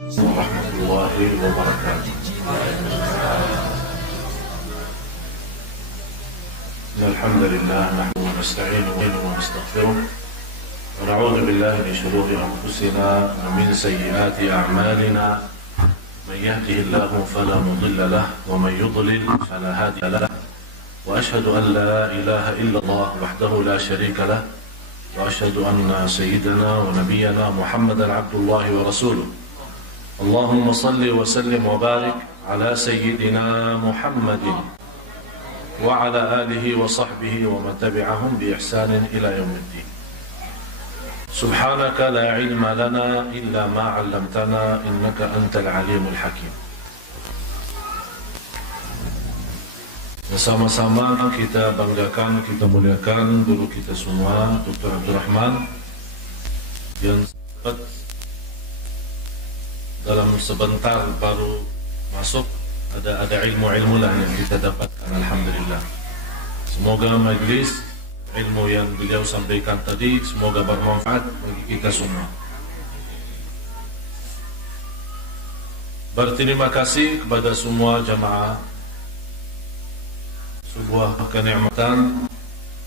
warahmatullahi wabarakatuh. Alhamdulillah nahnu wa nasta'inuhu wa nastaghfiruh wa na'udzu billahi min shururi anfusina wa min sayyiati a'malina. Man yahdihillahu fala mudilla lahu wa man yudlil fala hadiya lahu. Wa ashhadu an la ilaha illallah wahdahu la sharika lahu wa ashhadu anna sayyidana wa nabiyyana Muhammadan abdullahi wa rasuluh. Allahumma salli wa sallim wa barik ala sayyidina Muhammadin wa ala alihi wa sahbihi wa man tabi'ahum bi ihsanin ila yaumiddin. Subhanaka la ilma lana illa ma 'allamtana innaka antal alimul hakim. Bersama-sama kita banggakan, kita muliakan guru kita semua, Dr. Abdul Rahman, yang dalam sebentar baru masuk ada ilmu-ilmu lah yang kita dapatkan, alhamdulillah. Semoga majlis ilmu yang beliau sampaikan tadi semoga bermanfaat bagi kita semua. Berterima kasih kepada semua jamaah. Sebuah kenikmatan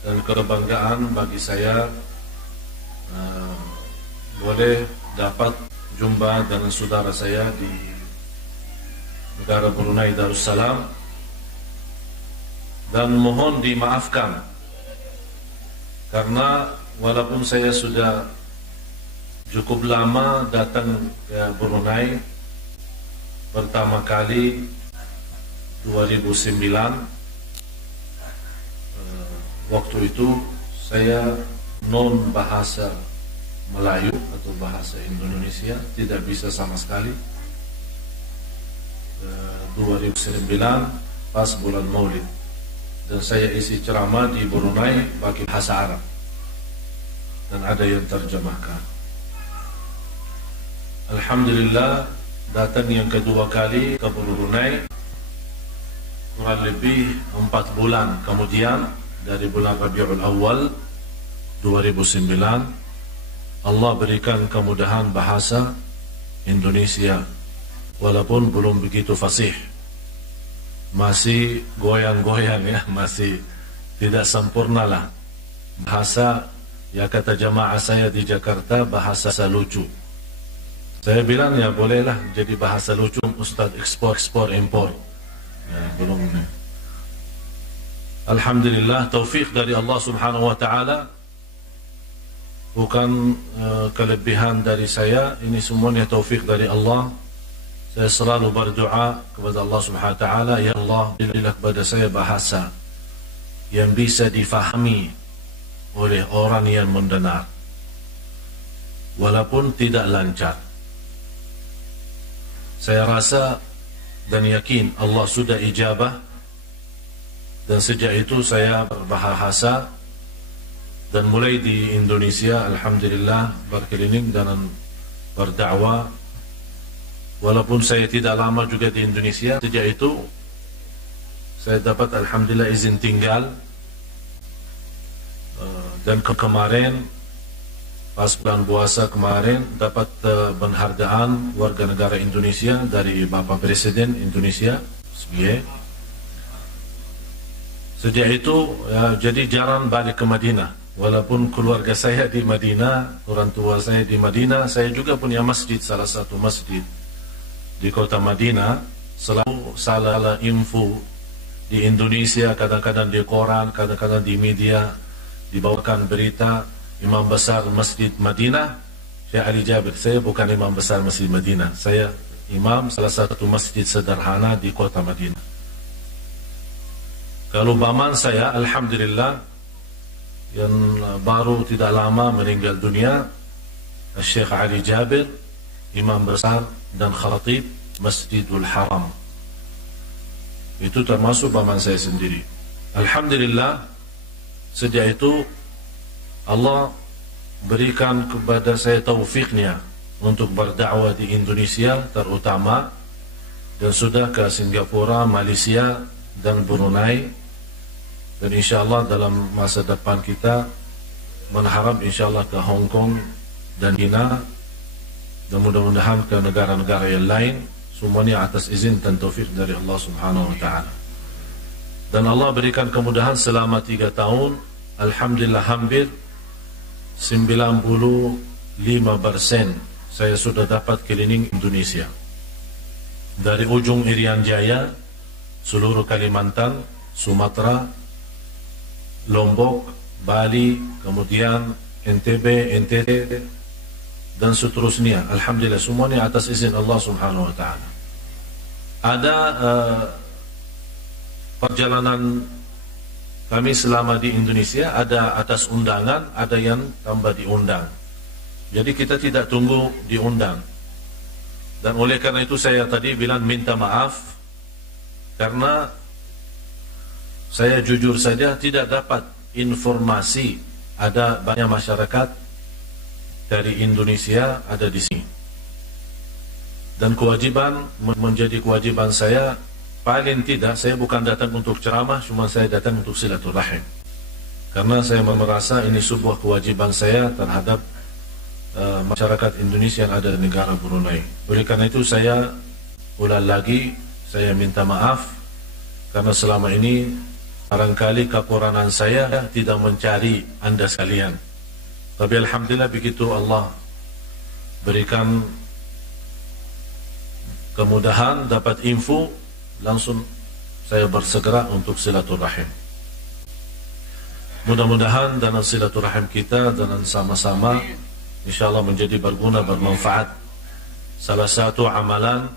dan kebanggaan bagi saya boleh dapat jumpa dengan saudara saya di negara Brunei Darussalam, dan mohon dimaafkan karena walaupun saya sudah cukup lama datang ke Brunei, pertama kali 2009, waktu itu saya non bahasa Melayu atau bahasa Indonesia, tidak bisa sama sekali. 2009 pas bulan Maulid, dan saya isi ceramah di Brunei pakai bahasa Arab dan ada yang terjemahkan. Alhamdulillah, datang yang kedua kali ke Brunei kurang lebih 4 bulan kemudian, dari bulan Rabiul Awal 2009, Allah berikan kemudahan bahasa Indonesia. Walaupun belum begitu fasih, masih goyang-goyang ya, masih tidak sempurna lah. Bahasa, ya kata jamaah saya di Jakarta, bahasa lucu. Saya bilang ya bolehlah jadi bahasa lucu, Ustaz ekspor impor. Ya, belum. Alhamdulillah, taufik dari Allah Subhanahu wa taala. Bukan kelebihan dari saya, ini semuanya taufik dari Allah. Saya selalu berdoa kepada Allah Subhanahu wa taala, ya Allah, berilah kepada saya bahasa yang bisa difahami oleh orang yang mendengar walaupun tidak lancar. Saya rasa dan yakin Allah sudah ijabah, dan sejak itu saya berbahasa, dan mulai di Indonesia alhamdulillah berkeliling dan berdakwah. Walaupun saya tidak lama juga di Indonesia, sejak itu saya dapat alhamdulillah izin tinggal, dan kemarin pas bulan puasa kemarin dapat penghargaan warga negara Indonesia dari Bapak Presiden Indonesia SBY. Sejak itu ya, jadi jarang balik ke Madinah. Walaupun keluarga saya di Madinah, orang tua saya di Madinah, saya juga punya masjid, salah satu masjid di kota Madinah. Selalu salah info di Indonesia, kadang-kadang di koran, kadang-kadang di media dibawakan berita imam besar Masjid Madinah Syekh Ali Jabir. Saya bukan imam besar Masjid Madinah, saya imam salah satu masjid sederhana di kota Madinah. Kalau paman saya alhamdulillah yang baru tidak lama meninggal dunia, Syekh Ali Jabir, imam besar dan khatib Masjidul Haram. Itu termasuk paman saya sendiri. Alhamdulillah, sejak itu Allah berikan kepada saya taufiknya untuk berdakwah di Indonesia terutama, dan sudah ke Singapura, Malaysia dan Brunei, dan insyaallah dalam masa depan kita mengharap insyaallah ke Hong Kong dan China dan mudah-mudahan ke negara-negara yang lain, semuanya atas izin dan taufik dari Allah Subhanahu wa Ta'ala. Dan Allah berikan kemudahan selama 3 tahun, alhamdulillah hampir 95% saya sudah dapat keliling Indonesia. Dari ujung Irian Jaya, seluruh Kalimantan, Sumatera, Lombok, Bali, kemudian NTB, NTT, dan seterusnya. Alhamdulillah, semuanya atas izin Allah Subhanahu wa Ta'ala. Ada perjalanan kami selama di Indonesia, ada atas undangan, ada yang tambah diundang. Jadi kita tidak tunggu diundang. Dan oleh karena itu saya tadi bilang minta maaf, karena saya jujur saja tidak dapat informasi ada banyak masyarakat dari Indonesia ada di sini. Dan kewajiban menjadi kewajiban saya, paling tidak saya bukan datang untuk ceramah, cuma saya datang untuk silaturahim. Karena saya merasa ini sebuah kewajiban saya terhadap masyarakat Indonesia yang ada di negara Brunei. Oleh karena itu saya ulang lagi, saya minta maaf karena selama ini barangkali kekurangan saya tidak mencari anda sekalian. Tapi alhamdulillah begitu Allah berikan kemudahan dapat info, langsung saya bersegera untuk silaturahim. Mudah-mudahan dalam silaturahim kita dan sama-sama InsyaAllah menjadi berguna, bermanfaat. Salah satu amalan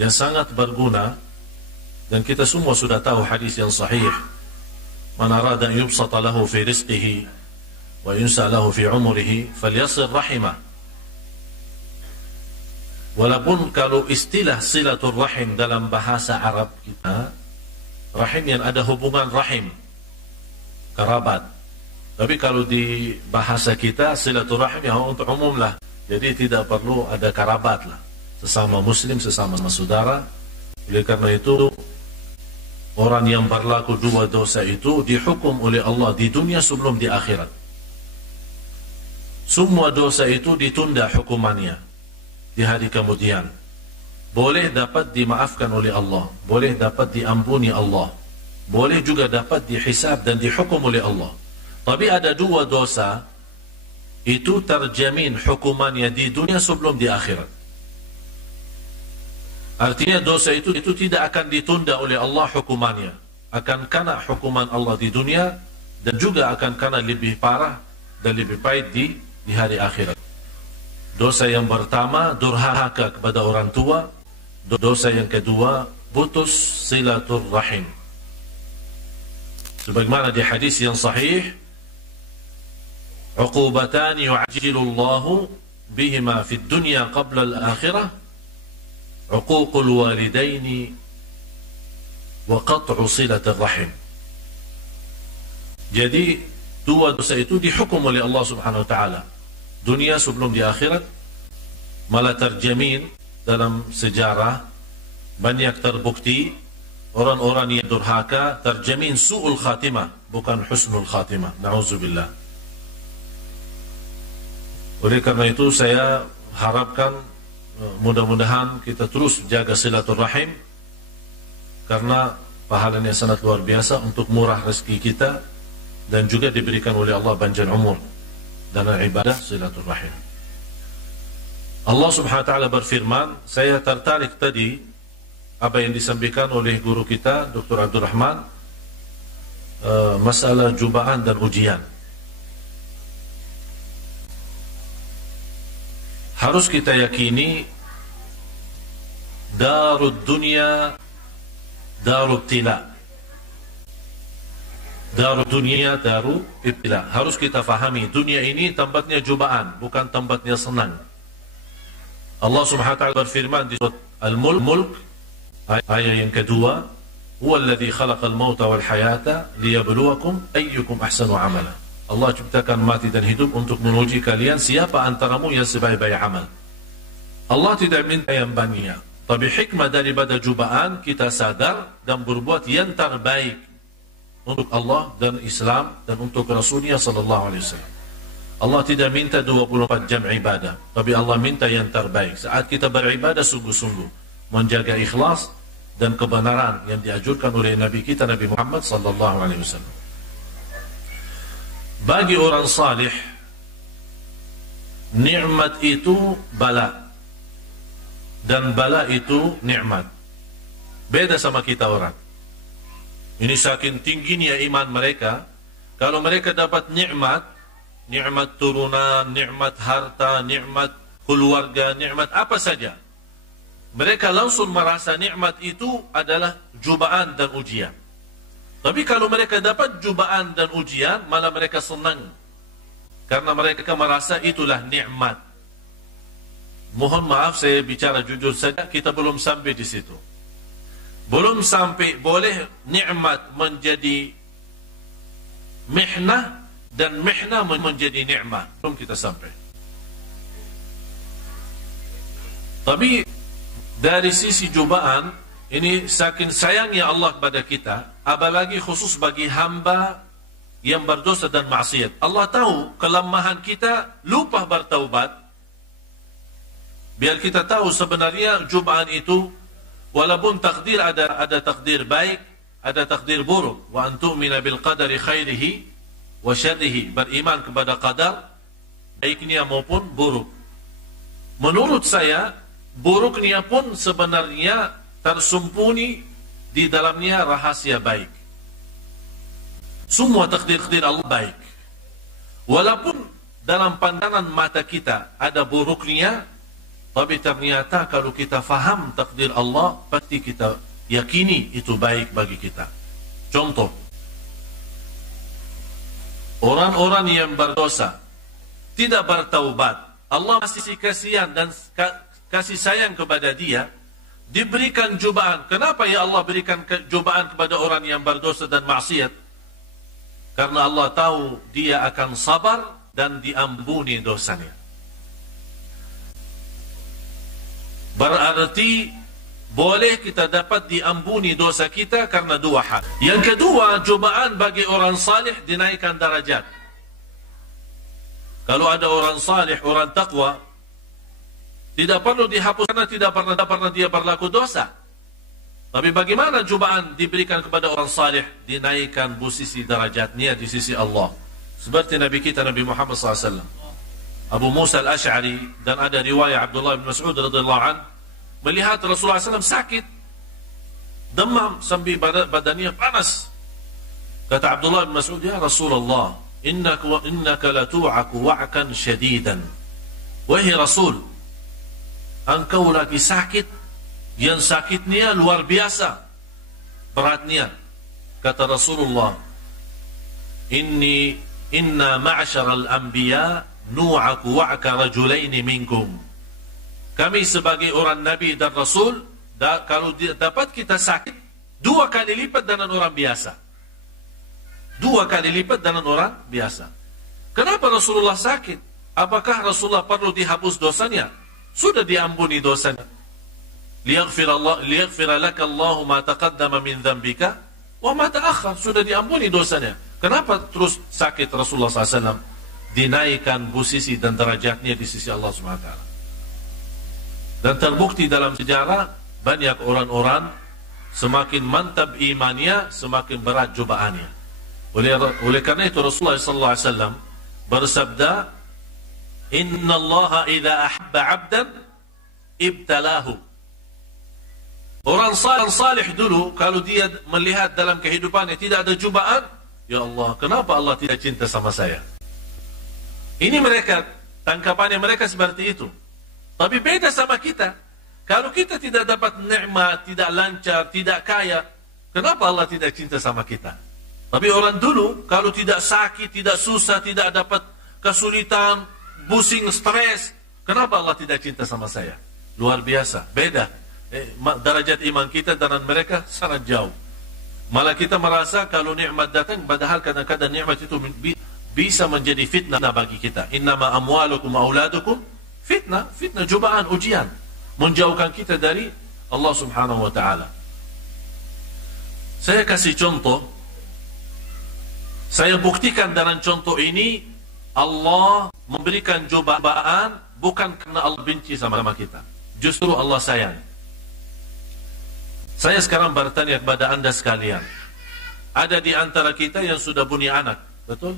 yang sangat berguna, dan kita semua sudah tahu hadis yang sahih, man arada an yubsata lahu fi rizqihi wa yunsa lahu fi umrihi falyasir rahimah. Walaupun kalau istilah silatul rahim dalam bahasa Arab kita, rahim yang ada hubungan rahim, kerabat. Tapi kalau di bahasa kita silaturahim ya untuk umum lah. Jadi tidak perlu ada kerabat lah. Sesama muslim, sesama saudara. Oleh karena itu orang yang berlaku 2 dosa itu dihukum oleh Allah di dunia sebelum di akhirat. Semua dosa itu ditunda hukumannya di hari kemudian. Boleh dapat dimaafkan oleh Allah, boleh dapat diampuni Allah, boleh juga dapat dihisab dan dihukum oleh Allah. Tapi ada 2 dosa itu terjamin hukumannya di dunia sebelum di akhirat. Artinya dosa itu tidak akan ditunda oleh Allah hukumannya, akan kena hukuman Allah di dunia, dan juga akan kena lebih parah dan lebih pahit di hari akhirat. Dosa yang pertama durhaka kepada orang tua. Dosa yang kedua putus silaturrahim. Sebagaimana di hadis yang sahih, uqubatan yu'ajjilullahu bihima fid dunya qabla al-akhirah, uququl walidaini wa qat'u silatir rahim. Jadi 2 dosa itu dihukum oleh Allah Subhanahu wa Ta'ala dunia sebelum di akhirat. Malah terjamin dalam sejarah banyak terbukti orang-orang yang durhaka terjamin su'ul khatimah, bukan husnul khatimah. Na'udzubillah. Oleh karena itu saya harapkan mudah-mudahan kita terus jaga silaturahim, karena pahalanya sangat luar biasa untuk murah rezeki kita dan juga diberikan oleh Allah panjang umur dalam ibadah silaturahim. Allah Subhanahu wa Ta'ala berfirman, saya tertarik tadi apa yang disampaikan oleh guru kita Dr. Abdul Rahman, masalah cubaan dan ujian. Harus kita yakini darud dunia darud tila. Darud dunia darud ibtila. Harus kita fahami dunia ini tempatnya cubaan, bukan tempatnya senang. Allah Subhanahu wa Ta'ala berfirman di surat Al-Mulk ayat yang kedua, huwallazi khalaqal mauta wal hayata liyabluwakum ayyukum ahsanu amala. Allah ciptakan mati dan hidup untuk menguji kalian siapa antaramu yang sebaik-baik amal. Allah tidak minta yang banyak, tapi hikmah daripada cubaan kita sadar dan berbuat yang terbaik untuk Allah dan Islam dan untuk Rasulnya sallallahu alaihi wasallam. Allah tidak minta 24 jam ibadah, tapi Allah minta yang terbaik. Saat kita beribadah sungguh-sungguh, menjaga ikhlas dan kebenaran yang dianjurkan oleh Nabi kita Nabi Muhammad sallallahu alaihi wasallam. Bagi orang salih, nikmat itu bala, dan bala itu nikmat. Beda sama kita orang. Ini saking tingginya iman mereka, kalau mereka dapat nikmat turunan, nikmat harta, nikmat keluarga, nikmat apa saja, mereka langsung merasa nikmat itu adalah cobaan dan ujian. Tapi kalau mereka dapat cobaan dan ujian, malah mereka senang, karena mereka merasa itulah nikmat. Mohon maaf saya bicara jujur saja, kita belum sampai di situ. Belum sampai boleh nikmat menjadi mihnah dan mihnah menjadi nikmat. Belum kita sampai. Tapi dari sisi cobaan, ini saking sayangnya Allah kepada kita, apalagi khusus bagi hamba yang berdosa dan maksiat. Allah tahu kelemahan kita, lupa bertaubat. Biar kita tahu sebenarnya cobaan itu, walaupun takdir ada takdir baik, ada takdir buruk. Wa antu'mina bil qadari khairihi wa syarrihi, beriman kepada qadar baiknya maupun buruk. Menurut saya, buruknya pun sebenarnya tersembunyi di dalamnya rahasia baik. Semua takdir-takdir Allah baik. Walaupun dalam pandangan mata kita ada buruknya, tapi ternyata kalau kita faham takdir Allah, pasti kita yakini itu baik bagi kita. Contoh, orang-orang yang berdosa, tidak bertaubat, Allah masih kasihan dan kasih sayang kepada dia, diberikan cobaan. Kenapa ya Allah berikan cobaan kepada orang yang berdosa dan maksiat? Karena Allah tahu dia akan sabar dan diampuni dosanya. Berarti boleh kita dapat diampuni dosa kita karena dua hal. Yang kedua, cobaan bagi orang salih dinaikkan darajat. Kalau ada orang salih, orang taqwa, tidak perlu dihapus karena tidak pernah dia berlaku dosa. Tapi bagaimana cobaan diberikan kepada orang salih? Dinaikkan posisi darajatnya di sisi Allah. Seperti Nabi kita Nabi Muhammad SAW, Abu Musa al-Ash'ari, dan ada riwayat Abdullah bin Mas'ud radhiyallahu anhu, melihat Rasulullah SAW sakit, demam sampai badannya panas. Kata Abdullah bin Mas'ud, ya Rasulullah, innaka la tu'aku wa'kan syadidan. Wahai Rasul, engkau lagi sakit, yang sakitnya luar biasa beratnya. Kata Rasulullah, inna ma'asyaral anbiya nu'aku wa'ka rajulaini minkum. Kami sebagai orang Nabi dan Rasul, kalau dapat kita sakit, 2 kali lipat dengan orang biasa. 2 kali lipat dengan orang biasa. Kenapa Rasulullah sakit? Apakah Rasulullah perlu dihapus dosanya? Sudah diampuni dosanya. Liyaghfira laka Allahu ma taqaddama min dhanbika wa ma ta'akhkhar. Sudah diampuni dosanya. Kenapa terus sakit Rasulullah SAW? Dinaikkan posisi dan derajatnya di sisi Allah SWT. Dan terbukti dalam sejarah, banyak orang-orang semakin mantap imannya, semakin berat cobaannya. Oleh karena itu Rasulullah SAW bersabda, Inna Allah idha ahabba abdan ibtalahu. Orang salih dulu, kalau dia melihat dalam kehidupannya tidak ada cobaan, ya Allah, kenapa Allah tidak cinta sama saya? Ini mereka, tangkapannya mereka seperti itu. Tapi beda sama kita. Kalau kita tidak dapat nikmat, tidak lancar, tidak kaya, kenapa Allah tidak cinta sama kita? Tapi orang dulu, kalau tidak sakit, tidak susah, tidak dapat kesulitan, pusing, stres, kenapa Allah tidak cinta sama saya? Luar biasa, beda. Derajat iman kita dengan mereka sangat jauh. Malah kita merasa kalau nikmat datang, padahal kadang-kadang nikmat itu bisa menjadi fitnah bagi kita. Innama amwalukum auladukum fitnah, cobaan, ujian, menjauhkan kita dari Allah Subhanahu wa taala. Saya kasih contoh. Saya buktikan dengan contoh ini Allah memberikan cobaan bukan karena Allah benci sama kita. Justru Allah sayang. Saya sekarang bertanya kepada anda sekalian. Ada di antara kita yang sudah punya anak, betul?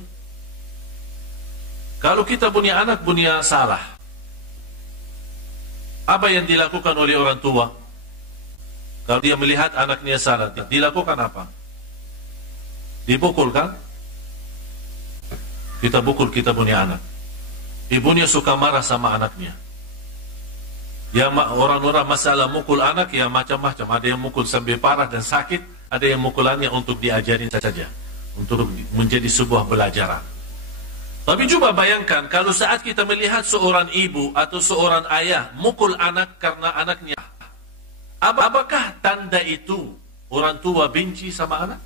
Kalau kita punya anak, punya salah, apa yang dilakukan oleh orang tua? Kalau dia melihat anaknya salah, dilakukan apa? Dipukul kan? Kita pukul kita punya anak. Ibunya suka marah sama anaknya. Ya, orang-orang masalah mukul anak ya macam-macam. Ada yang mukul sampai parah dan sakit, ada yang mukulannya untuk diajarin saja, untuk menjadi sebuah pelajaran. Tapi coba bayangkan kalau saat kita melihat seorang ibu atau seorang ayah mukul anak karena anaknya, apakah tanda itu orang tua benci sama anak?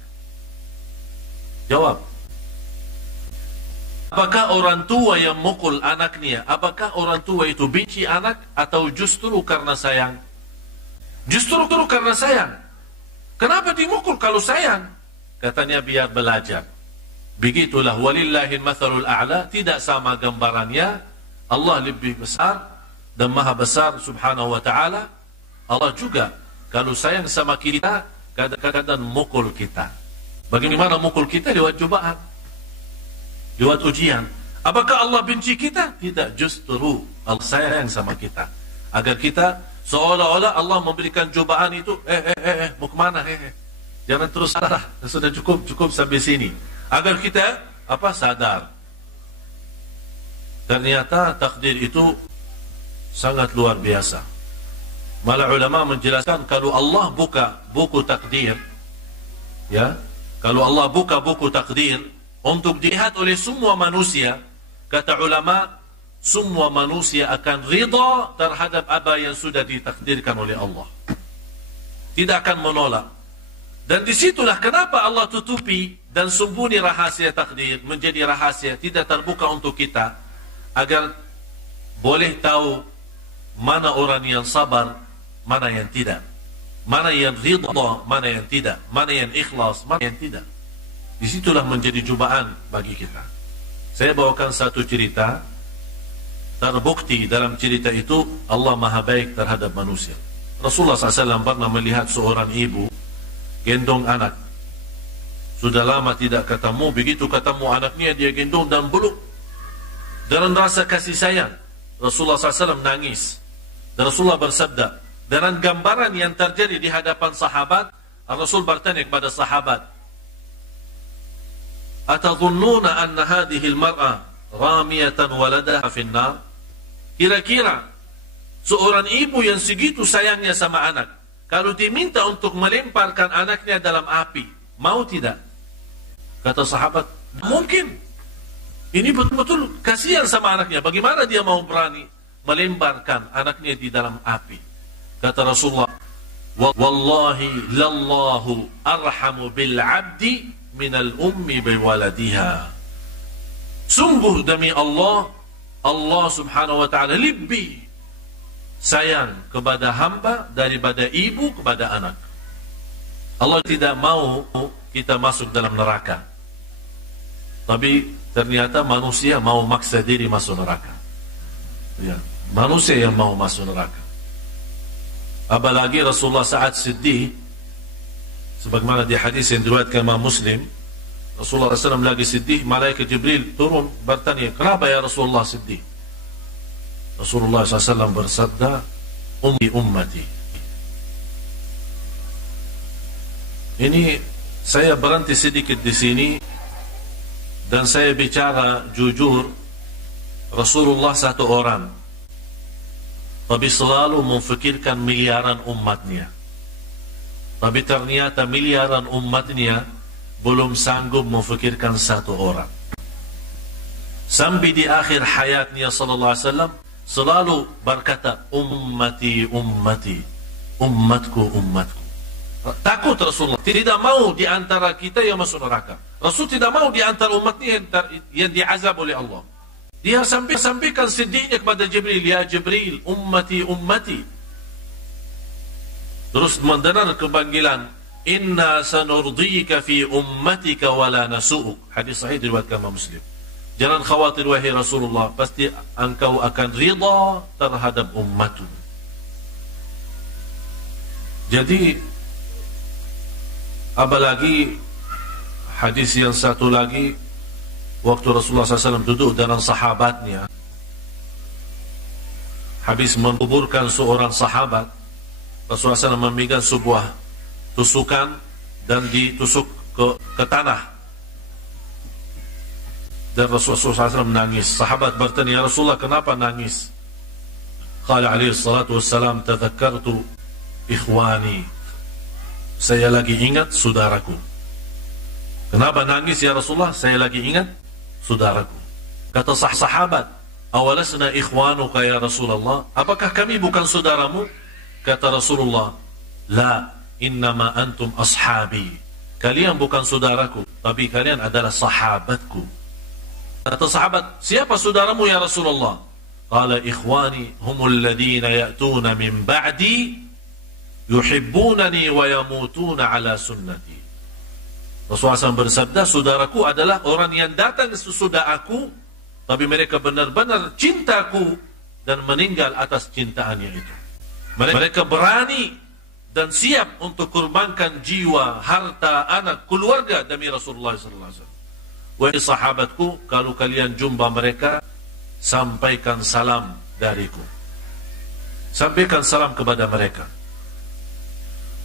Jawab. Apakah orang tua yang mukul anaknya, apakah orang tua itu benci anak atau justru karena sayang? Justru karena sayang. Kenapa dimukul kalau sayang? Katanya biar belajar. Begitulah walillahil mathalul a'la, tidak sama gambarannya. Allah lebih besar dan maha besar subhanahu wa ta'ala. Allah juga kalau sayang sama kita kadang-kadang mukul kita. Bagaimana mukul kita? Lewat cobaan, lewat ujian. Apakah Allah benci kita? Tidak, justru Allah sayang sama kita, agar kita seolah-olah Allah memberikan cobaan itu, mau kemana? Jangan terus salah, sudah cukup sampai sini, agar kita sadar. Ternyata takdir itu sangat luar biasa. Malah ulama menjelaskan kalau Allah buka buku takdir, ya, kalau Allah buka buku takdir untuk dilihat oleh semua manusia, kata ulama, semua manusia akan ridha terhadap apa yang sudah ditakdirkan oleh Allah. Tidak akan menolak. Dan disitulah kenapa Allah tutupi dan sembunyi rahasia takdir, menjadi rahasia, tidak terbuka untuk kita, agar boleh tahu mana orang yang sabar, mana yang tidak, mana yang ridha, mana yang tidak, mana yang ikhlas, mana yang tidak. Disitulah menjadi cobaan bagi kita. Saya bawakan satu cerita. Terbukti dalam cerita itu Allah maha baik terhadap manusia. Rasulullah SAW pernah melihat seorang ibu gendong anak. Sudah lama tidak ketemu, begitu ketemu anaknya dia gendong dan peluk. Dengan rasa kasih sayang, Rasulullah SAW nangis. Dan Rasulullah bersabda, dengan gambaran yang terjadi di hadapan sahabat, Rasul bertanya kepada sahabat, atadhunnuna anna hadhihi al-mar'a ramiyatan waladaha fi an-nar? Kira-kira seorang ibu yang segitu sayangnya sama anak, kalau diminta untuk melemparkan anaknya dalam api, mau tidak? Kata sahabat, mungkin. Ini betul-betul kasihan sama anaknya. Bagaimana dia mau berani melemparkan anaknya di dalam api? Kata Rasulullah, wallahi lallahu arhamu bil 'abdi minal ummi biwaladiha. Sungguh demi Allah, Allah subhanahu wa ta'ala lebih sayang kepada hamba daripada ibu kepada anak. Allah tidak mau kita masuk dalam neraka, tapi ternyata manusia mau maksa diri masuk neraka. Ya, manusia yang mau masuk neraka. Apalagi Rasulullah saat sedih, sebagaimana di hadis yang diriwayatkan Imam Muslim, Rasulullah SAW lagi sedih, malaikat Jibril turun bertanya, kenapa ya Rasulullah sedih? Rasulullah SAW bersabda, ummi ummati. Ini saya berhenti sedikit di sini dan saya bicara jujur. Rasulullah satu orang, tapi selalu memfikirkan miliaran umatnya. Tapi ternyata miliaran umatnya belum sanggup memfikirkan satu orang. Sampai di akhir hayatnya sallallahu alaihi wasallam selalu berkata, ummati ummati, ummatku umatku. Takut Rasulullah, tidak mau di antara kita yang masuk neraka. Rasul tidak mau di antara umatnya yang diazab oleh Allah. Dia sampaikan sedihnya kepada Jibril, ya Jibril, ummati ummati. Terus mendengar kepanggilan, inna sanurdika fi ummatika wala nasu'uk. Hadis sahih diriwayatkan Imam Muslim. Jangan khawatir wahai Rasulullah, pasti engkau akan ridha terhadap umatmu. Jadi apalagi hadis yang satu lagi, waktu Rasulullah SAW duduk dengan sahabatnya, habis menguburkan seorang sahabat, Rasulullah SAW memegang sebuah tusukan dan ditusuk ke tanah, dan Rasulullah SAW menangis. Sahabat bertanya, ya Rasulullah, kenapa nangis? Qala alaihi salatu wassalam, tadhakkartu ikhwani, saya lagi ingat saudaraku. Kenapa nangis ya Rasulullah? Saya lagi ingat saudaraku. Kata sahabat, awalasna ikhwanuka ya Rasulullah, apakah kami bukan saudaramu? Kata Rasulullah, la, innama antum ashabi, kalian bukan saudaraku, tapi kalian adalah sahabatku. Kata sahabat, siapa saudaramu ya Rasulullah? Qala ikhwani humul ladina ya'tuna min ba'di yuhibbunani wa yamutuna ala sunnati. Rasulullah SAW bersabda, saudaraku adalah orang yang datang sesudah aku, tapi mereka benar-benar cintaku dan meninggal atas cintaannya itu. Mereka berani dan siap untuk kurbankan jiwa, harta, anak, keluarga demi Rasulullah SAW. Wahai sahabatku, kalau kalian jumpa mereka, sampaikan salam dariku. Sampaikan salam kepada mereka.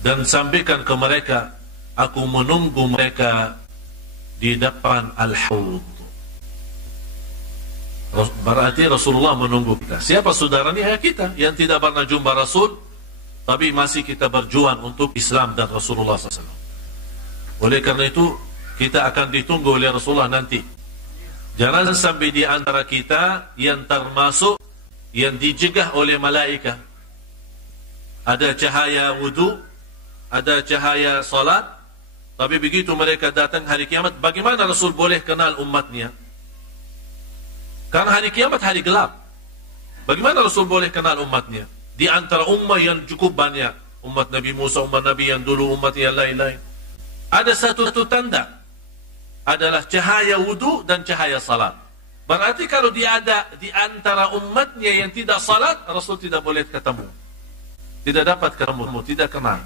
Dan sampaikan ke mereka, aku menunggu mereka di depan Al-Hawd. Berarti Rasulullah menunggu kita. Siapa saudaranya? Ya kita yang tidak pernah jumpa Rasul, tapi masih kita berjuang untuk Islam dan Rasulullah SAW. Oleh karena itu, kita akan ditunggu oleh Rasulullah nanti. Jangan sampai di antara kita yang termasuk yang dijegah oleh malaikat. Ada cahaya wudu, ada cahaya salat, tapi begitu mereka datang hari kiamat, bagaimana Rasul boleh kenal umatnya? Karena hari kiamat hari gelap. Bagaimana Rasul boleh kenal umatnya? Di antara umat yang cukup banyak, umat Nabi Musa, umat Nabi yang dulu, umat yang lain-lain, ada satu tanda, adalah cahaya wudu dan cahaya salat. Berarti kalau dia ada di antara umatnya yang tidak salat, Rasul tidak boleh ketemu, tidak dapat ketemu, tidak kenal.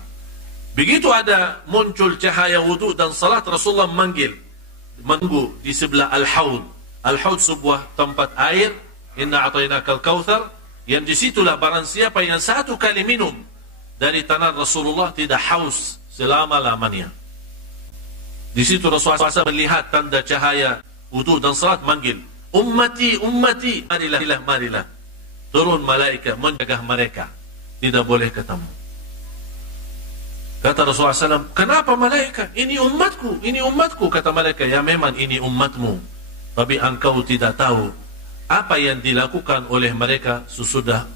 Begitu ada muncul cahaya wudu dan salat, Rasulullah manggil, menunggu di sebelah Al-Hawd. Al-Hawd sebuah tempat air, inna a'tainakal kautsar, yang disitulah barang siapa yang satu kali minum dari tanah Rasulullah tidak haus selama-lamanya. Di situ Rasulullah SAW melihat tanda cahaya wudu dan salat, manggil, ummati, ummati, marilah, marilah. Turun malaikat menjaga mereka, tidak boleh ketemu. Kata Rasulullah SAW, kenapa malaikat? Ini umatku, ini umatku. Kata malaikat, ya memang ini umatmu, tapi engkau tidak tahu apa yang dilakukan oleh mereka sesudah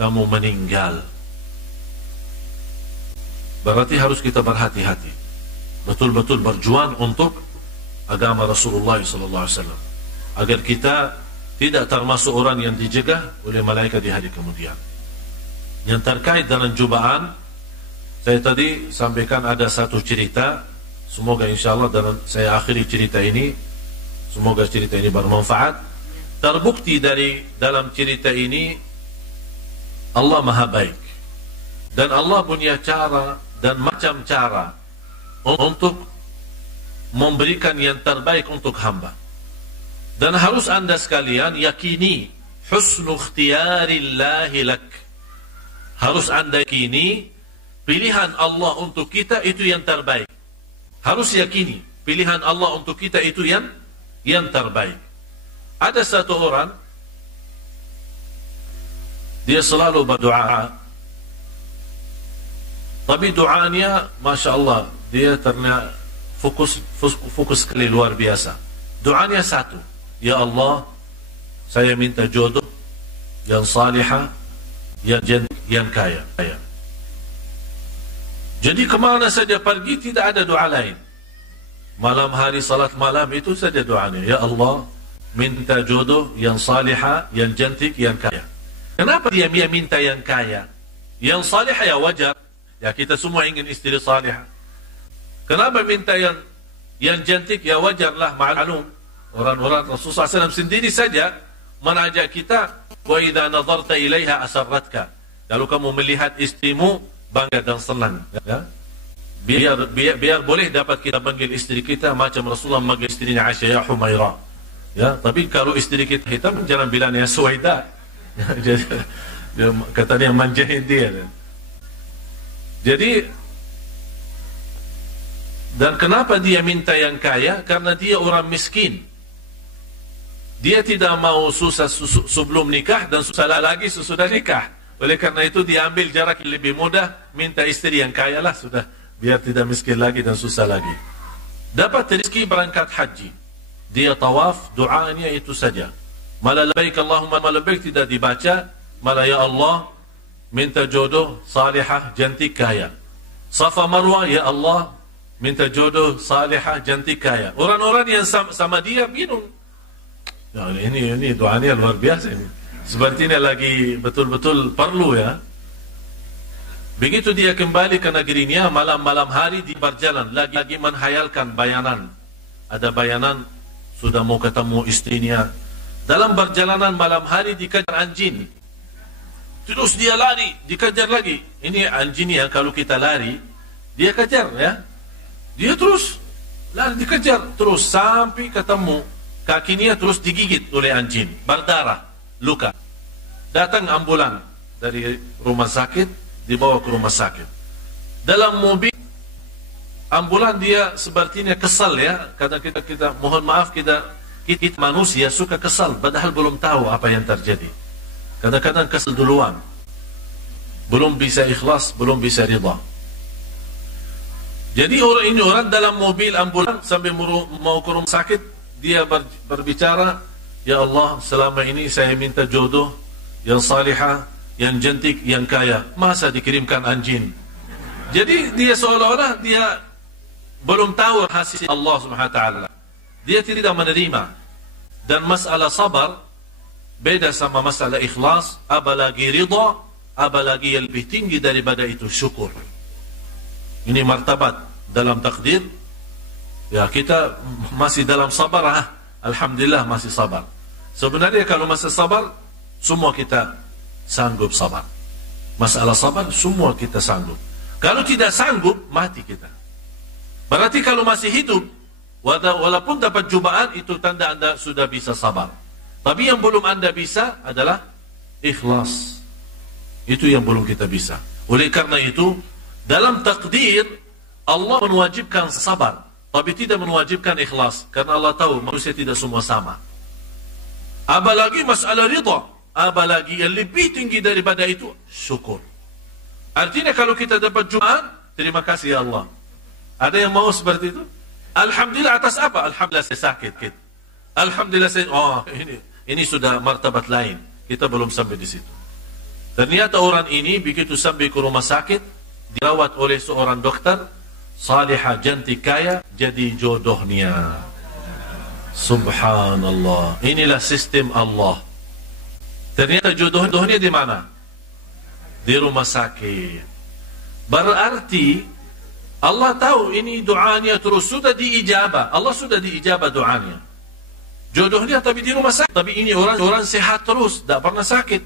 kamu meninggal. Berarti harus kita berhati-hati, betul-betul berjuang untuk agama Rasulullah SAW, agar kita tidak termasuk orang yang dijegah oleh malaikat di hari kemudian. Yang terkait dengan jubaan, saya tadi sampaikan ada satu cerita. Semoga insyaAllah dalam saya akhiri cerita ini, semoga cerita ini bermanfaat. Terbukti dari dalam cerita ini Allah Maha Baik, dan Allah punya cara dan macam cara untuk memberikan yang terbaik untuk hamba. Dan harus anda sekalian yakini husnu ikhtiyarillahi lak. Harus anda yakini pilihan Allah untuk kita itu yang terbaik. Harus yakini pilihan Allah untuk kita itu yang terbaik. Ada satu orang, dia selalu berdoa, tapi doanya Masya Allah, dia ternyata fokus sekali, luar biasa. Doanya satu, ya Allah, saya minta jodoh yang salihah, yang kaya. Jadi kemana saja pergi tidak ada doa lain. Malam hari salat malam itu saja doanya, ya Allah, minta jodoh yang salihah, yang cantik, yang kaya. Kenapa dia minta yang kaya? Yang salihah ya wajar, ya kita semua ingin istri salihah. Kenapa minta yang cantik? Ya wajarlah, ma'lum. Orang-orang Rasulullah SAW sendiri saja mengajak kita, wa idza nadarta ilaiha asarratka. Kalau kamu melihat istrimu, bangga dan senang, ya. Biar boleh dapat kita panggil istri kita macam Rasulullah memanggil istrinya Aisyah, ya Humairah. Ya, tapi kalau istri kita hitam, jangan bilang ya Suwaidah. Katanya manjain dia. Jadi, dan kenapa dia minta yang kaya? Karena dia orang miskin. Dia tidak mau susah sebelum nikah dan susah lagi sesudah nikah. Oleh karena itu dia ambil jarak yang lebih mudah, minta istri yang kaya lah sudah, biar tidak miskin lagi dan susah lagi. Dapat rezeki berangkat haji, dia tawaf, doanya itu saja. Malah labbaik Allahumma labbaik tidak dibaca, malah ya Allah minta jodoh salihah jantik kaya. Safa Marwah, ya Allah minta jodoh salihah jantik kaya. Orang-orang yang sama dia bingung. Ya, ini doanya luar biasa ini. Sepertinya lagi betul-betul perlu, ya. Begitu dia kembali ke negerinya, malam-malam hari di berjalan, lagi menghayalkan bayanan. Ada bayanan sudah mau ketemu istrinya. Dalam perjalanan malam hari dikejar anjing. Terus dia lari, dikejar lagi. Ini anjingnya kalau kita lari, dia kejar, ya. Dia terus lari dikejar terus sampai ketemu. Kakinya terus digigit oleh anjing, berdarah, luka. Datang ambulan dari rumah sakit, dibawa ke rumah sakit. Dalam mobil ambulan dia sepertinya kesal, ya. Kadang kita mohon maaf, kita manusia suka kesal padahal belum tahu apa yang terjadi. Kadang-kadang kesal duluan, belum bisa ikhlas, belum bisa ridha. Jadi orang dalam mobil ambulan sampai mau ke rumah sakit, dia berbicara, ya Allah selama ini saya minta jodoh yang salihah, yang cantik, yang kaya, masa dikirimkan anjing? Jadi dia seolah-olah dia belum tahu hasil Allah Subhanahu wa taala. Dia tidak menerima. Dan masalah sabar beda sama masalah ikhlas, apalagi ridha, apalagi yang lebih tinggi daripada itu syukur. Ini martabat dalam takdir. Ya, kita masih dalam sabar, alhamdulillah masih sabar. Sebenarnya kalau masih sabar, semua kita sanggup sabar. Masalah sabar, semua kita sanggup. Kalau tidak sanggup, mati kita. Berarti kalau masih hidup, walaupun dapat cobaan, itu tanda anda sudah bisa sabar. Tapi yang belum anda bisa adalah ikhlas. Itu yang belum kita bisa. Oleh karena itu, dalam takdir, Allah mewajibkan sabar, tapi tidak mewajibkan ikhlas, karena Allah tahu manusia tidak semua sama. Apalagi masalah ridha, apalagi yang lebih tinggi daripada itu syukur. Artinya kalau kita dapat cobaan, terima kasih ya Allah. Ada yang mau seperti itu? Alhamdulillah atas apa? Alhamdulillah saya sakit. Alhamdulillah saya, ini sudah martabat lain. Kita belum sampai di situ. Ternyata orang ini begitu sampai ke rumah sakit, dirawat oleh seorang dokter, salihah jantik kaya, jadi jodohnya. Subhanallah. Inilah sistem Allah. Ternyata jodohnya di mana? Di rumah sakit. Berarti Allah tahu ini doanya terus sudah diijabah. Allah sudah diijabah doanya. Jodohnya tapi di rumah sakit. Tapi ini orang sehat terus, tidak pernah sakit.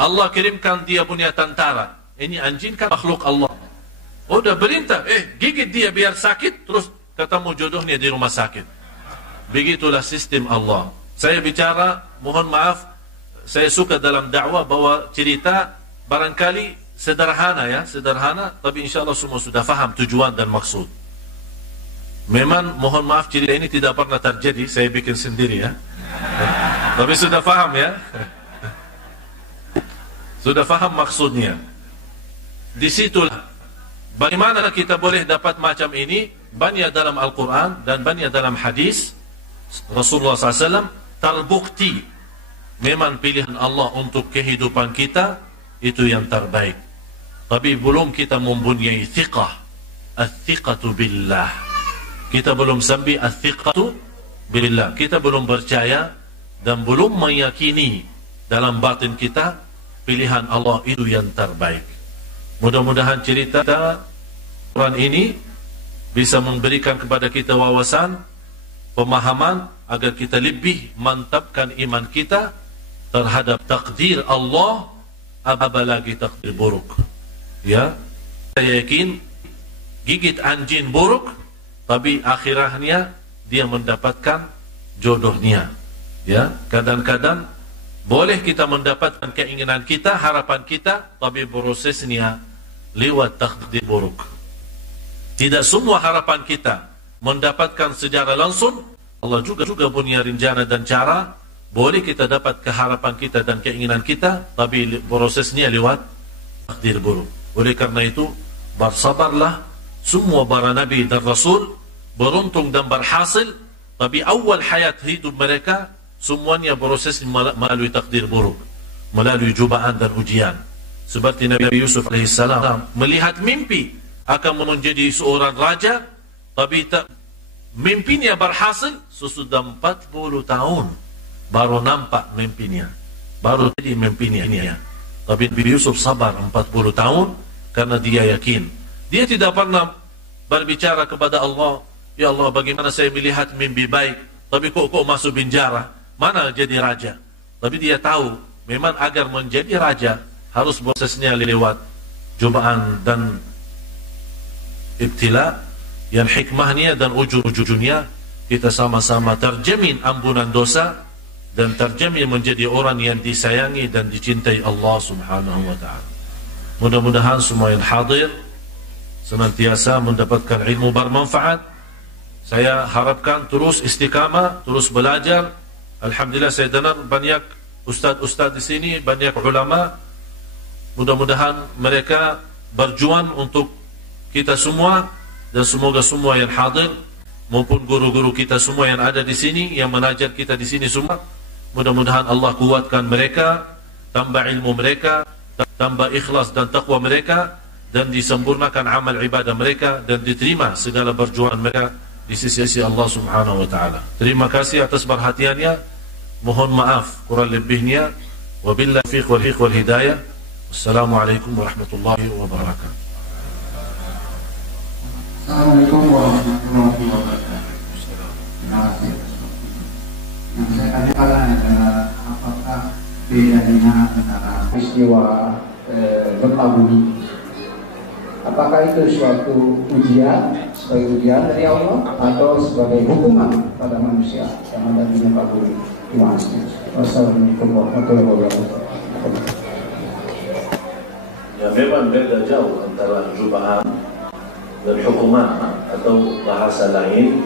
Allah kirimkan dia punya tentara. Ini anjing kan makhluk Allah. Udah perintah, gigit dia biar sakit, terus ketemu jodohnya di rumah sakit. Begitulah sistem Allah. Saya bicara, mohon maaf, saya suka dalam dakwah bahwa cerita barangkali sederhana, ya, sederhana, tapi insya Allah semua sudah faham tujuan dan maksud. Memang mohon maaf cerita ini tidak pernah terjadi, saya bikin sendiri, ya. Tapi sudah faham, ya. Sudah faham maksudnya. Disitulah bagaimana kita boleh dapat macam ini, banyak dalam Al-Quran dan banyak dalam hadis Rasulullah SAW terbukti memang pilihan Allah untuk kehidupan kita itu yang terbaik. Tapi belum kita mempunyai thiqah, al-thiqatu billah. Kita belum sampai al-thiqatu billah. Kita belum percaya dan belum meyakini dalam batin kita pilihan Allah itu yang terbaik. Mudah-mudahan cerita orang ini bisa memberikan kepada kita wawasan pemahaman agar kita lebih mantapkan iman kita terhadap takdir Allah, apalagi takdir buruk. Ya, saya yakin gigit anjing buruk, tapi akhirnya dia mendapatkan jodohnya. Ya, kadang-kadang boleh kita mendapatkan keinginan kita, harapan kita, tapi prosesnya lewat takdir buruk. Tidak semua harapan kita mendapatkan secara langsung. Allah juga punya rencana dan cara. Boleh kita dapat keharapan kita dan keinginan kita, tapi prosesnya lewat takdir buruk. Oleh karena itu, bersabarlah semua para nabi dan rasul, beruntung dan berhasil, tapi awal hayat hidup mereka semuanya proses melalui takdir buruk, melalui cubaan dan ujian. Seperti Nabi Yusuf alaihissalam melihat mimpi akan menjadi seorang raja, tapi mimpinya berhasil sesudah 40 tahun baru nampak mimpinya, baru jadi mimpinya. Tapi Nabi Yusuf sabar 40 tahun karena dia yakin. Dia tidak pernah berbicara kepada Allah, ya Allah, bagaimana saya melihat mimpi baik, tapi kok masuk penjara, mana jadi raja. Tapi dia tahu memang agar menjadi raja harus prosesnya lewat cobaan dan ibtila, yang hikmahnya dan ujung-ujungnya kita sama-sama terjamin ampunan dosa dan terjamin menjadi orang yang disayangi dan dicintai Allah Subhanahu wa ta'ala. Mudah-mudahan semua yang hadir senantiasa mendapatkan ilmu bermanfaat. Saya harapkan terus istiqamah, terus belajar. Alhamdulillah saya dengar banyak ustaz-ustaz di sini, banyak ulama. Mudah-mudahan mereka berjuang untuk kita semua, dan semoga semua yang hadir maupun guru-guru kita semua yang ada di sini, yang mengajar kita di sini semua, mudah-mudahan Allah kuatkan mereka, tambah ilmu mereka, tambah ikhlas dan taqwa mereka, dan disempurnakan amal ibadah mereka, dan diterima segala perjuangan mereka di sisi Allah Subhanahu wa ta'ala. Terima kasih atas perhatiannya. Mohon maaf kurang lebihnya. Wabillahi taufiq wal hidayah. Assalamualaikum warahmatullahi wabarakatuh. Assalamualaikum warahmatullahi wabarakatuh. Terima kasih. Yang saya tanyakan adalah apakah bedanya antara peristiwa gempa bumi, apakah itu suatu ujian, sebagai ujian dari Allah, atau sebagai hukuman pada manusia yang ada di gempa bumi? Terima kasih. Wassalamualaikum warahmatullahi wabarakatuh. Ya, memang beda jauh antara cobaan dan hukuman, atau bahasa lain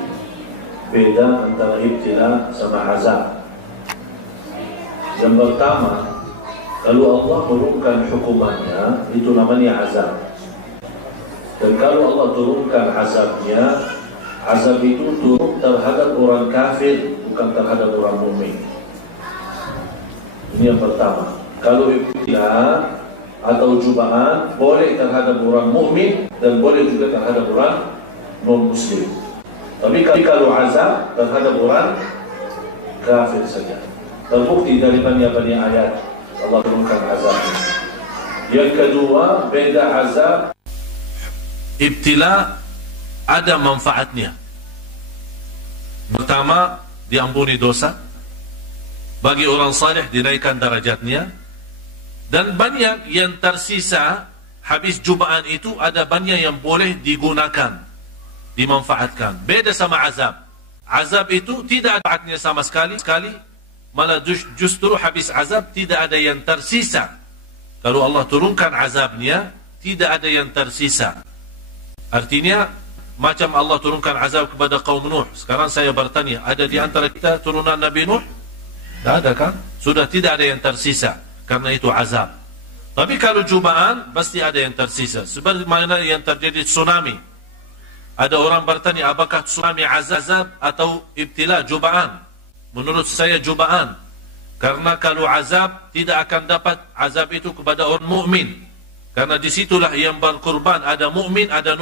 beda antara ibtila sama azab. Yang pertama, kalau Allah turunkan hukumannya, itu namanya azab. Dan kalau Allah turunkan azabnya, azab itu turun terhadap orang kafir, bukan terhadap orang mukmin. Ini yang pertama. Kalau ibtila atau cubaan boleh terhadap orang mukmin dan boleh juga terhadap orang non muslim. Tapi kalau azab terhadap orang kafir saja. Terbukti dari banyak-banyak ayat Allah turunkan azab. Yang kedua, beda azab. Ibtila ada manfaatnya. Pertama, diampuni dosa. Bagi orang saleh dinaikkan darajatnya. Dan banyak yang tersisa habis cubaan itu, ada banyak yang boleh digunakan, dimanfaatkan. Beda sama azab. Azab itu tidak ada manfaatnya sama sekali, malah justru habis azab tidak ada yang tersisa. Kalau Allah turunkan azabnya, tidak ada yang tersisa. Artinya macam Allah turunkan azab kepada kaum Nuh. Sekarang saya bertanya, ada di antara kita turunan Nabi Nuh? Tidak ada kan? Sudah tidak ada yang tersisa. Karena itu azab. Tapi kalau cubaan, pasti ada yang tersisa. Seperti mana yang terjadi tsunami. Ada orang bertanya, apakah tsunami azab atau ibtila, cubaan? Menurut saya cubaan. Karena kalau azab, tidak akan dapat azab itu kepada orang mukmin. Karena disitulah yang berkorban, ada mukmin, ada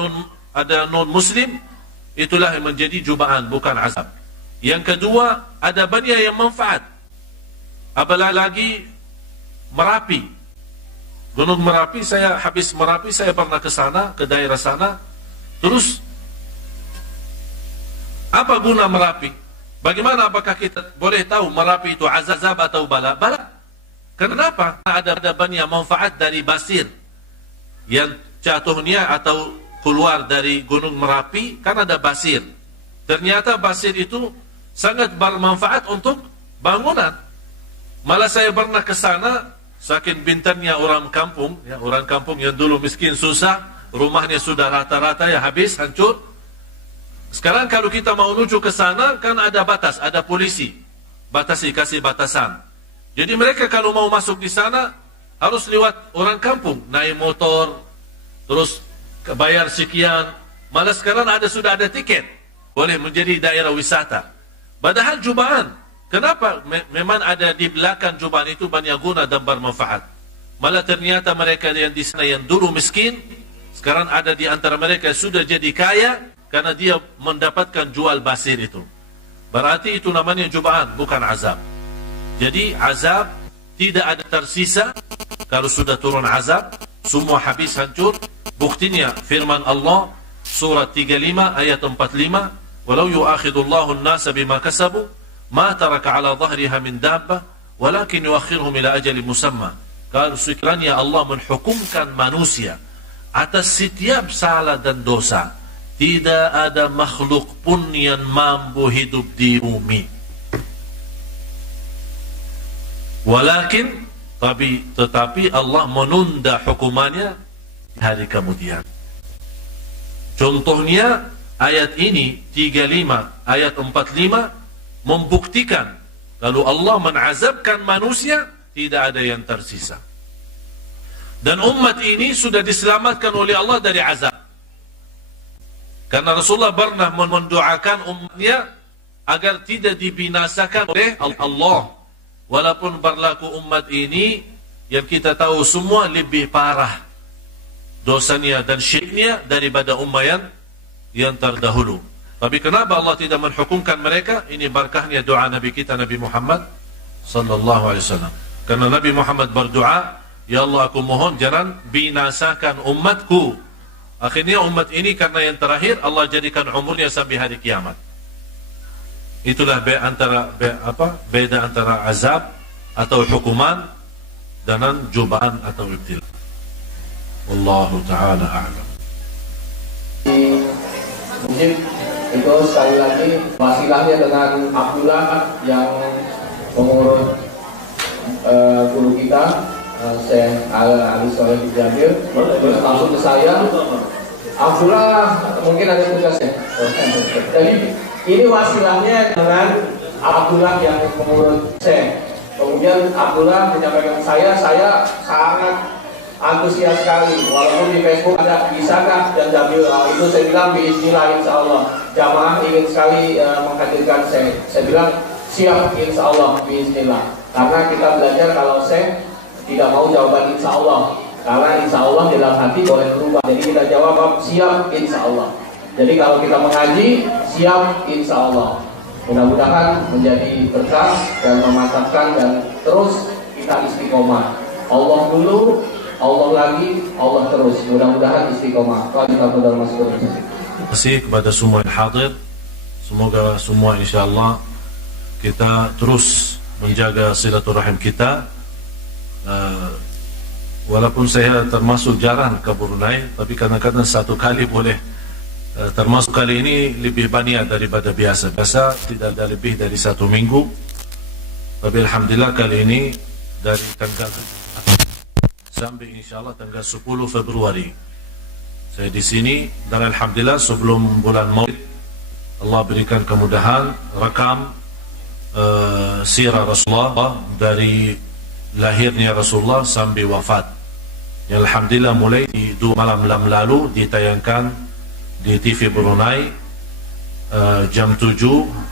non muslim. Itulah yang menjadi cubaan, bukan azab. Yang kedua, ada banyak yang manfaat. Apalagi Merapi, Gunung Merapi, saya habis Merapi, saya pernah ke sana, ke daerah sana. Terus apa guna Merapi? Bagaimana, apakah kita boleh tahu Merapi itu azab atau bala? Bala. Kenapa? Ada banyak manfaat dari basir yang jatuhnya atau keluar dari Gunung Merapi, kan ada basir. Ternyata basir itu sangat bermanfaat untuk bangunan. Malah saya pernah ke sana, saking bintangnya orang kampung, ya, orang kampung yang dulu miskin susah, rumahnya sudah rata-rata ya habis, hancur. Sekarang kalau kita mau menuju ke sana, kan ada batas, ada polisi. Batasi, kasih batasan. Jadi mereka kalau mau masuk di sana, harus lewat orang kampung. Naik motor, terus bayar sekian. Malah sekarang sudah ada tiket. Boleh menjadi daerah wisata. Padahal cobaan. Kenapa? Memang ada di belakang cobaan itu banyak guna dan bermanfaat. Malah ternyata mereka yang di sana yang dulu miskin, sekarang ada di antara mereka sudah jadi kaya, karena dia mendapatkan jual basir itu. Berarti itu namanya cobaan, bukan azab. Jadi azab tidak ada tersisa. Kalau sudah turun azab, semua habis, hancur. Buktinya firman Allah surat 35 ayat 45, walau yu'akhidullahu an-nasa bima kasabu ma taraka ala dhahriha min dabbah walakin yuakhiruhum ila ajalin musamma. Kalau sekiranya Allah menghukumkan manusia atas setiap salah dan dosa, tidak ada makhluk pun yang mampu hidup di bumi. Walakin, tetapi Allah menunda hukumannya hari kemudian. Contohnya ayat ini 35 ayat 45 membuktikan kalau Allah mengazabkan manusia tidak ada yang tersisa. Dan umat ini sudah diselamatkan oleh Allah dari azab. Karena Rasulullah pernah mendoakan umatnya agar tidak dibinasakan oleh Allah. Walaupun berlaku umat ini yang kita tahu semua lebih parah dosanya dan syiriknya daripada umat yang terdahulu. Tapi kenapa Allah tidak menghukumkan mereka? Ini berkahnya doa Nabi kita, Nabi Muhammad sallallahu alaihi wasallam. Karena Nabi Muhammad berdoa, ya Allah, aku mohon jangan binasakan umatku. Akhirnya umat ini karena yang terakhir Allah jadikan umurnya sampai hari kiamat. Itulah beda antara azab atau hukuman dengan cobaan atau ibtila. Wallahu ta'ala a'lam. Mungkin itu sekali lagi wasilahnya dengan Abdullah yang pengurus guru kita, Syekh Ali Soleh Jabir. Terus langsung ke saya, Abdullah mungkin ada tugasnya. Jadi ini wasilahnya dengan Abdullah yang pengurus Syekh. Kemudian Abdullah menyampaikan saya sangat antusias sekali, walaupun di Facebook ada bisakah dan Jabil, itu saya bilang bismillah insyaallah. Jamaah ingin sekali menghadirkan saya bilang siap insyaallah bismillah. Karena kita belajar kalau saya tidak mau jawaban insyaallah, karena insyaallah dalam hati boleh berubah. Jadi kita jawab siap insyaallah. Jadi kalau kita mengaji siap insyaallah. Mudah-mudahan menjadi berkah dan memantapkan dan terus kita istiqomah. Allah dulu, Allah lagi, Allah terus. Mudah-mudahan istiqomah. Kalau kita benar masuk. Terima kasih kepada semua yang hadir. Semoga semua insyaAllah kita terus menjaga silaturahim kita. Walaupun saya termasuk jarang ke Brunei, tapi kadang-kadang satu kali boleh. Termasuk kali ini lebih banyak daripada biasa. Biasa tidak ada lebih dari 1 minggu. Tapi alhamdulillah kali ini dari tanggal sampai insyaAllah tanggal 10 Februari saya di sini. Dan alhamdulillah sebelum bulan Maulid Allah berikan kemudahan rekam sirah Rasulullah dari lahirnya Rasulullah sampai wafat. Yang alhamdulillah mulai di 2 malam lalu ditayangkan di TV Brunei jam 7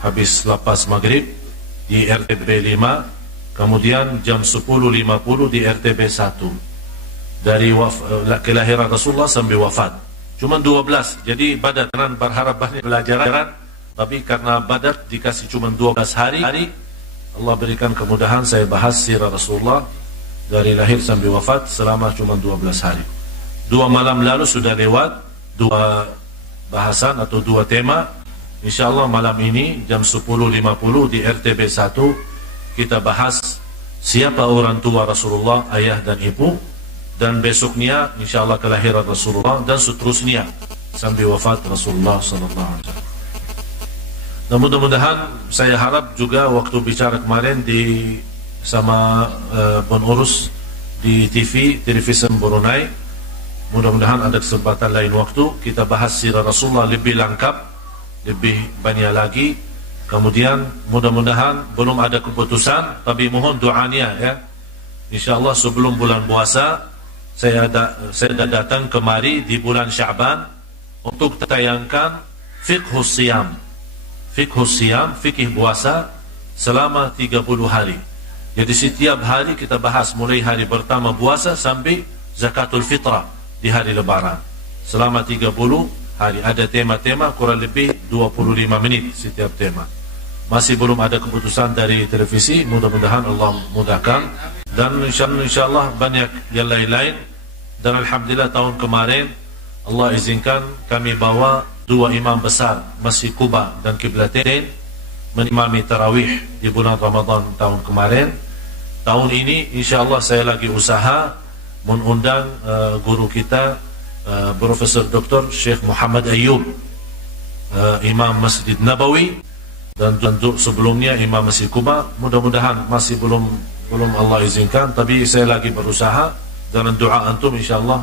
habis lepas maghrib di RTB 5, kemudian jam 10.50 di RTB 1 dari kelahiran Rasulullah sampai wafat. Cuma 12. Jadi Badar berharap banyak pelajaran, tapi karena Badar dikasih cuma 12 hari, Allah berikan kemudahan saya bahas sirah Rasulullah dari lahir sampai wafat selama cuma 12 hari. 2 malam lalu sudah lewat 2 bahasan atau 2 tema. InsyaAllah malam ini jam 10.50 di RTB 1 kita bahas siapa orang tua Rasulullah, ayah dan ibu, dan besoknya insyaAllah kelahiran Rasulullah, dan seterusnya sampai wafat Rasulullah sallallahu alaihi wasallam. Dan mudah-mudahan saya harap juga waktu bicara kemarin di sama pengurus di televisi Brunei, mudah-mudahan ada kesempatan lain waktu kita bahas sirah Rasulullah lebih lengkap, lebih banyak lagi. Kemudian mudah-mudahan belum ada keputusan, tapi mohon doanya ya. InsyaAllah sebelum bulan puasa saya datang kemari di bulan Sya'ban untuk tayangkan fiqhus siyam, fikih puasa selama 30 hari. Jadi setiap hari kita bahas mulai hari pertama puasa sampai zakatul fitrah di hari lebaran. Selama 30 hari ada tema-tema kurang lebih 25 menit setiap tema. Masih belum ada keputusan dari televisi, mudah-mudahan Allah mudahkan. Dan insyaAllah banyak yang lain-lain. Dan Alhamdulillah tahun kemarin Allah izinkan kami bawa 2 imam besar Masjid Quba dan Qiblatain menimami tarawih di bulan Ramadan tahun kemarin. Tahun ini insyaAllah saya lagi usaha mengundang guru kita Profesor Dr. Syekh Muhammad Ayyub, Imam Masjid Nabawi, dan untuk sebelumnya Imam Masjid Quba. Mudah-mudahan masih belum Allah izinkan, tapi saya lagi berusaha. Dalam doa antum insyaAllah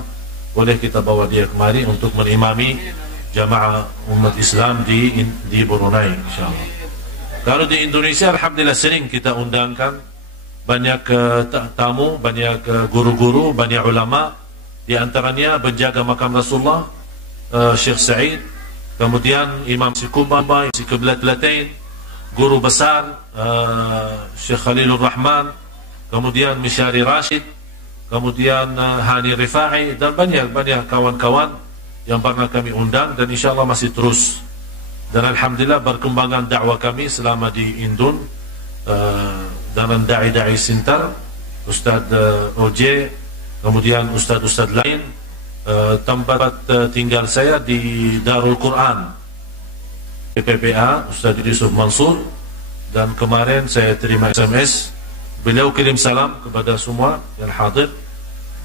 boleh kita bawa dia kemari untuk menimami jamaah umat Islam di Brunei insyaAllah. Kalau di Indonesia Alhamdulillah sering kita undangkan banyak tamu, banyak guru-guru, banyak ulama. Di antaranya penjaga makam Rasulullah Syekh Said, kemudian Imam Sikuba, Syekh Qiblatain, guru besar Syekh Khalilur Rahman, kemudian Misyari Rashid, kemudian Hani Rifai, dan banyak kawan-kawan yang pernah kami undang, dan insyaAllah masih terus. Dan Alhamdulillah perkembangan dakwah kami selama di Indon dengan da'i-da'i Sintar, Ustaz OJ, kemudian Ustaz-Ustaz lain. Tempat tinggal saya di Darul Quran PPPA Ustaz Yusuf Mansur. Dan kemarin saya terima SMS, beliau kirim salam kepada semua yang hadir,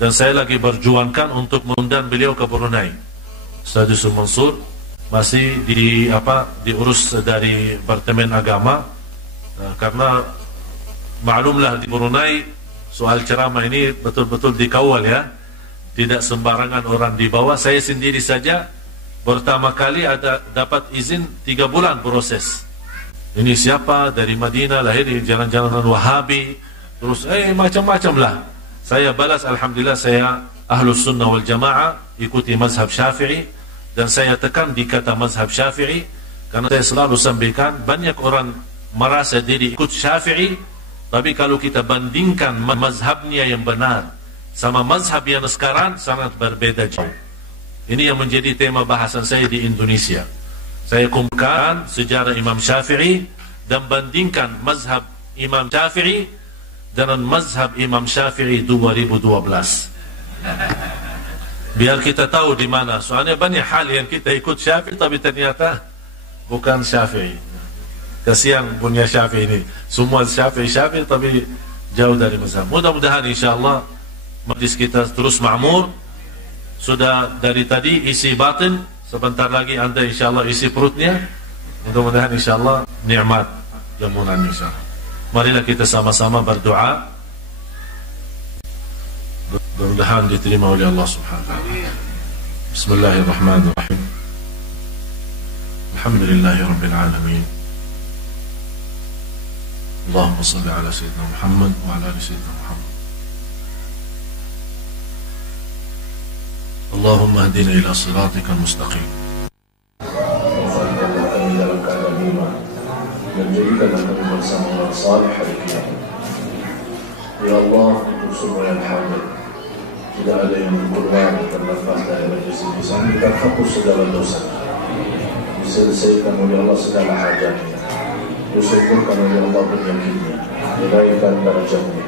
dan saya lagi berjuangkan untuk mengundang beliau ke Brunei. Ustaz Yusuf Mansur masih diurus dari Departemen Agama, karena maklumlah di Brunei soal ceramah ini betul-betul dikawal ya, tidak sembarangan orang dibawa. Saya sendiri saja pertama kali dapat izin 3 bulan proses. Ini siapa dari Madinah, lahir di jalan-jalan Wahabi, terus macam-macam lah. Saya balas, Alhamdulillah saya Ahlus Sunnah wal Jamaah, ikuti mazhab Syafi'i, dan saya tekan di kata mazhab Syafi'i karena saya selalu sampaikan banyak orang merasa diri ikut Syafi'i, tapi kalau kita bandingkan mazhabnya yang benar sama mazhab yang sekarang sangat berbeda jauh. Ini yang menjadi tema bahasan saya di Indonesia. Saya kumpulkan sejarah Imam Syafi'i dan bandingkan mazhab Imam Syafi'i dengan mazhab Imam Syafi'i 2012. Biar kita tahu di mana. Soalnya banyak hal yang kita ikut Syafi'i tapi ternyata bukan Syafi'i. Kasihan punya Syafi'i ini, semua Syafi'i tapi jauh dari mazhab. Mudah-mudahan insyaAllah majlis kita terus makmur. Sudah dari tadi isi batin, sebentar lagi anda insyaAllah isi perutnya. Mudah-mudahan insyaAllah nikmat jamunan insyaAllah. Marilah kita sama-sama berdoa, mudah-mudahan diterima oleh Allah Subhanahu wa ta'ala. Bismillahirrahmanirrahim. Alhamdulillahirabbil alamin. Allahumma salli ala sayyidina Muhammad wa ala ali sayyidina Muhammad. Allahumma hadina ila siratikal mustaqim. menjadikan kami bersama orang salih hari kiamat. Ya Allah, untuk semua yang hadir, tidak ada yang berkorban terlepas dari majlis ini. Sampai terhapus segala dosa, diselesaikan oleh Allah segala hajatnya, disyukurkan oleh Allah penyakitnya, dinaikkan darajatnya.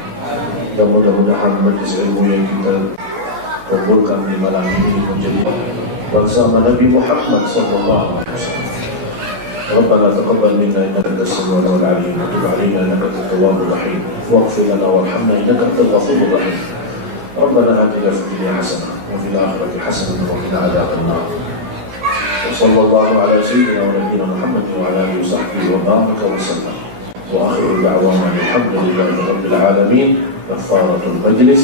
Dan mudah-mudahan majlis ilmu yang kita kumpulkan di malam ini menjadi bersama Nabi Muhammad sallallahu alaihi wasallam. ربنا تقبل منا إنك أنت السميع العليم وتب علينا إنك أنت التواب الرحيم واغفر لنا وارحمنا إنك أنت الغفور الرحيم. ربنا آتنا في الدنيا حسنة وفي الآخرة حسنة وقنا عذاب النار. وصلى الله على سيدنا ونبينا محمد وعلى آله وصحبه وبارك وسلم. وآخر دعوانا الحمد لله رب العالمين. كفارة المجلس.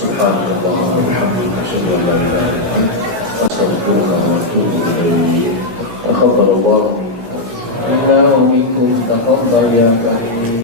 سبحانك اللهم وبحمدك أشهد أن لا إله إلا أنت أستغفرك وأتوب إليك. تقبل الله منا ومنكم. تقبل يا كريم.